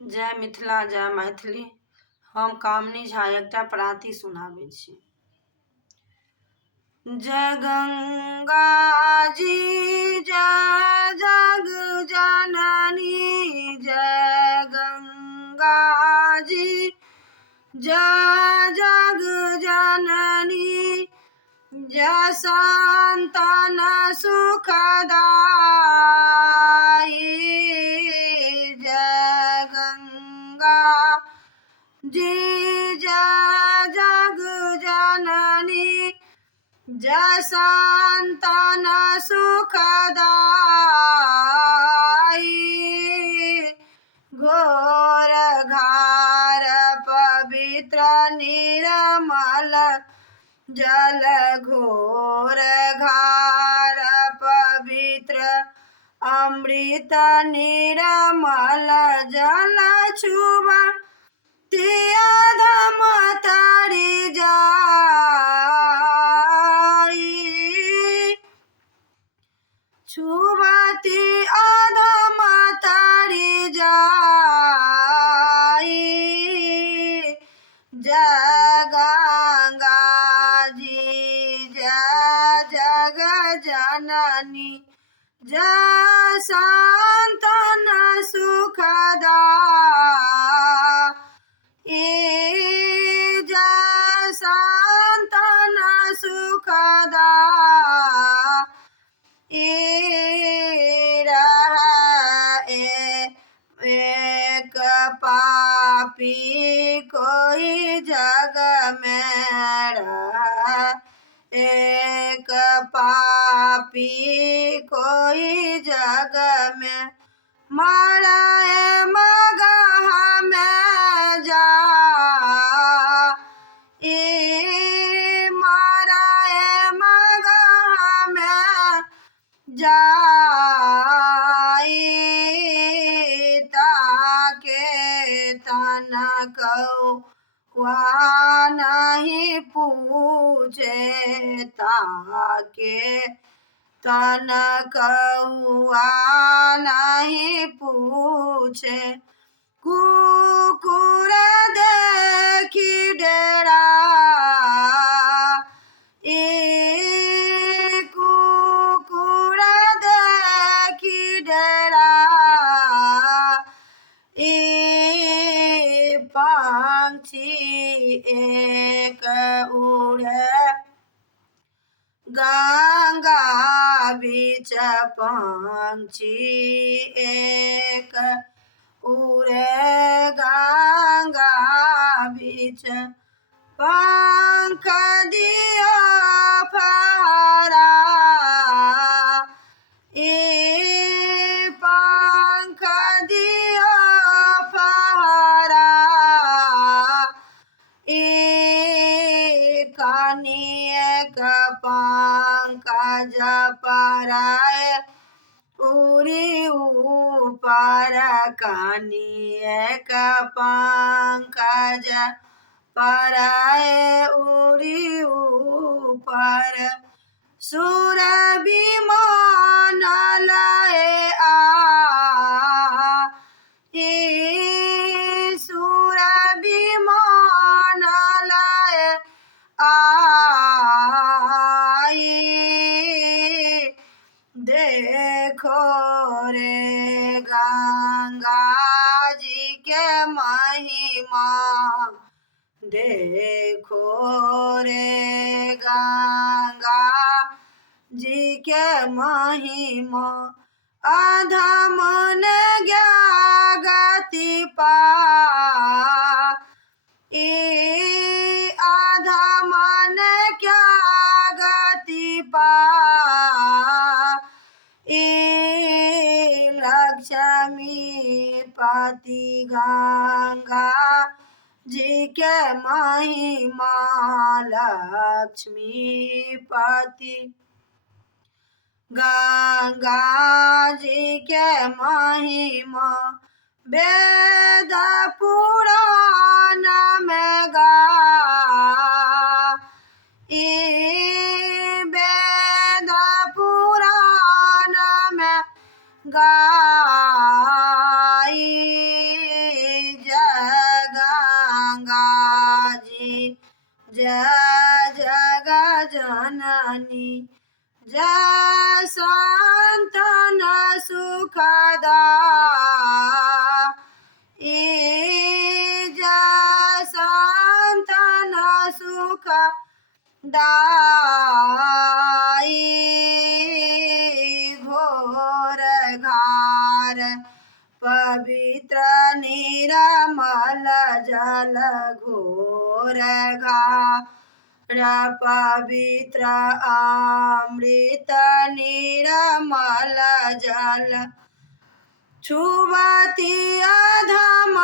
जय मिथिला जय मैथिली। हम कामनी झा एकटा प्राति सुनाबै छी। जय गंगा जी जय जग जननी, जय गंगा जी जय जग जननी, जय संतन सुखदाई, जय गंगा जी जय जग जननी, जय संतन सुखदाई, घोर घार पवित्र निर्मल जल, घोर घार पवित्र अमृत निर्मल जल, छुआ अधम तरि जाई, छुबती अधम तरि जाई, जय गंगा जी जय जग जननी, जय संतन सुखदाई, जय संतन सुखदाई, एक पापी कोई जग में रहे, एक पापी कोई जग में मरे मगह में जाई, मरे मगह में जाई, ताके तनकौआ नहीं पूछे, ताके तनकौआ नहीं पूछे, कुकुर देखी डेराई, कुकुर देखी डेराई, पंछी एक उड़े गंगा बीच, पंछी एक उड़े गंगा बीच, पंख दियो फहराई, पंख दियो फहराई, कनिएक पंकज पराए उड़ी ऊपर, कनिएक पंकज पराए उड़ी ऊपर, सुर विमान लए आई, सुर विमान लए आई, देखो रे गंगा जी के महिमा, देखो रे गंगा जी के महिमा, अधम ने गति पाई, अधम ने क्या गति पाई, लक्ष्मीपति गंगा जी के महिमा, लक्ष्मीपति गंगा जी के महिमा, वेद पुराण में गाई, वेद पुराण में गाई, सुखदायी संतन सुखदायी घोर घार पवित्र निर्मल जल घोर घार पवित्र अमृत निर्मल जल छुवती अधम